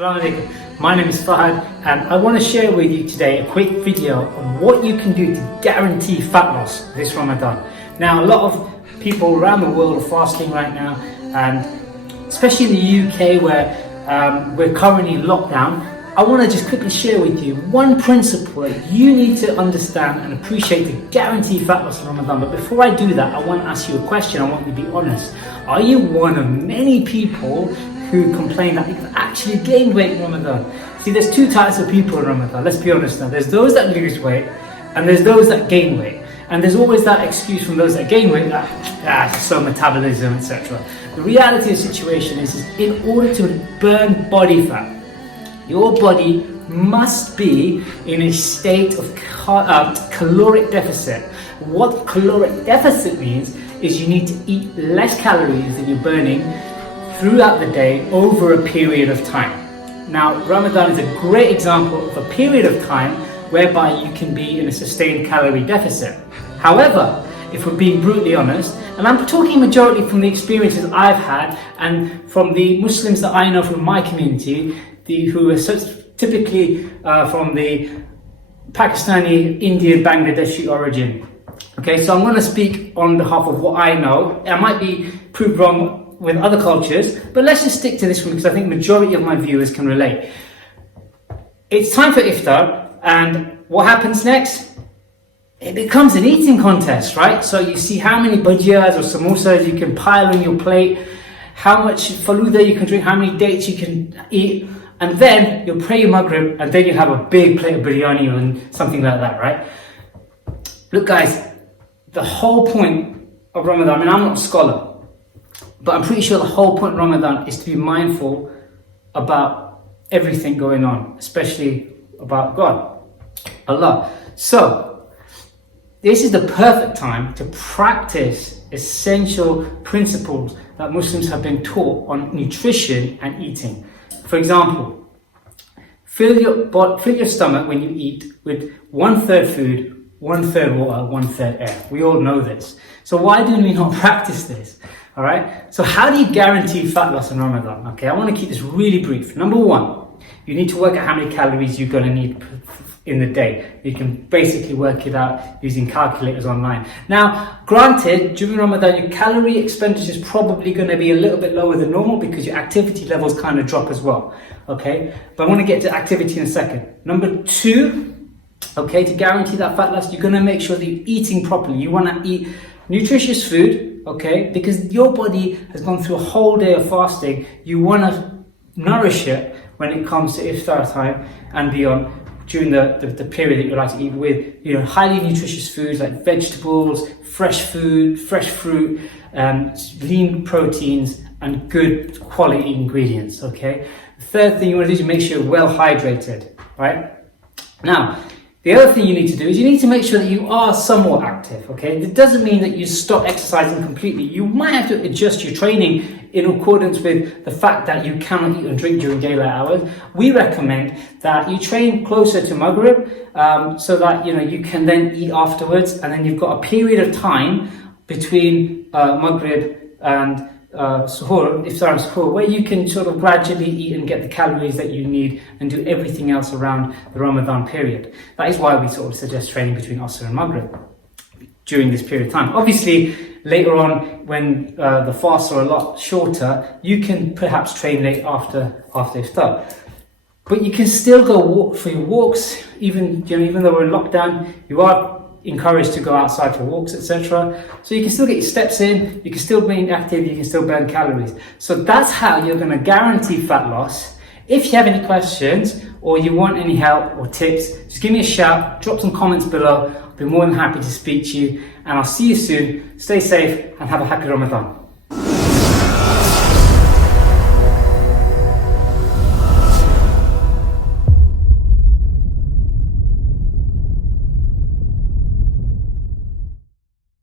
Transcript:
Assalamu alaikum. My name is Fahad and I want to share with you today a quick video on what you can do to guarantee fat loss this Ramadan. Now, a lot of people around the world are fasting right now, and especially in the UK where we're currently in lockdown. I want to just quickly share with you one principle that you need to understand and appreciate to guarantee fat loss in Ramadan. But before I do that, I want to ask you a question. I want you to be honest. Are you one of many people who complain that they've actually gained weight in Ramadan? See, there's two types of people in Ramadan, let's be honest now. There's those that lose weight and there's those that gain weight. And there's always that excuse from those that gain weight that it's slow metabolism, etc. The reality of the situation is in order to burn body fat, your body must be in a state of caloric deficit. What caloric deficit means is you need to eat less calories than you're burning throughout the day over a period of time. Now, Ramadan is a great example of a period of time whereby you can be in a sustained calorie deficit. However, if we're being brutally honest, and I'm talking majority from the experiences I've had and from the Muslims that I know from my community, who are typically from the Pakistani, Indian, Bangladeshi origin. Okay, so I'm going to speak on behalf of what I know. I might be proved wrong with other cultures, but let's just stick to this one because I think majority of my viewers can relate. It's time for iftar, and what happens next? It becomes an eating contest, right? So you see how many bhajiyas or samosas you can pile on your plate, how much faluda you can drink, how many dates you can eat, and then you'll pray your Maghrib, and then you have a big plate of biryani and something like that, right? Look guys, the whole point of Ramadan, I mean, I'm not a scholar, but I'm pretty sure the whole point of Ramadan is to be mindful about everything going on, especially about God, Allah. So, this is the perfect time to practice essential principles that Muslims have been taught on nutrition and eating. For example, fill your stomach when you eat with 1/3 food, 1/3 water, 1/3 air. We all know this. So why do we not practice this? All right. So how do you guarantee fat loss in Ramadan? Okay, I want to keep this really brief. Number one, you need to work out how many calories you're going to need in the day. You can basically work it out using calculators online. Now, granted, during Ramadan, your calorie expenditure is probably going to be a little bit lower than normal because your activity levels kind of drop as well. Okay, but I want to get to activity in a second. Number two, okay, to guarantee that fat loss, you're going to make sure that you're eating properly. You want to eat nutritious food, okay, because your body has gone through a whole day of fasting. You want to nourish it when it comes to iftar time and beyond, during the period that you like to eat with, highly nutritious foods like vegetables, fresh food, fresh fruit, lean proteins, and good quality ingredients, okay? The third thing you want to do is make sure you're well hydrated, right? Now, the other thing you need to do is you need to make sure that you are somewhat active, okay? It doesn't mean that you stop exercising completely. You might have to adjust your training in accordance with the fact that you cannot eat and drink during daylight hours. We recommend that you train closer to Maghrib so that you can then eat afterwards, and then you've got a period of time between Maghrib and suhoor, iftar and suhoor, where you can sort of gradually eat and get the calories that you need and do everything else around the Ramadan period. That is why we sort of suggest training between Asr and Maghrib during this period of time. Obviously, later on, when the fasts are a lot shorter, you can perhaps train late after iftar. But you can still go for your walks, even though we're in lockdown, you are encouraged to go outside for walks, etc. So you can still get your steps in, you can still remain active, you can still burn calories. So that's how you're going to guarantee fat loss. If you have any questions or you want any help or tips, just give me a shout, drop some comments below. I'll be more than happy to speak to you, and I'll see you soon. Stay safe and have a happy Ramadan.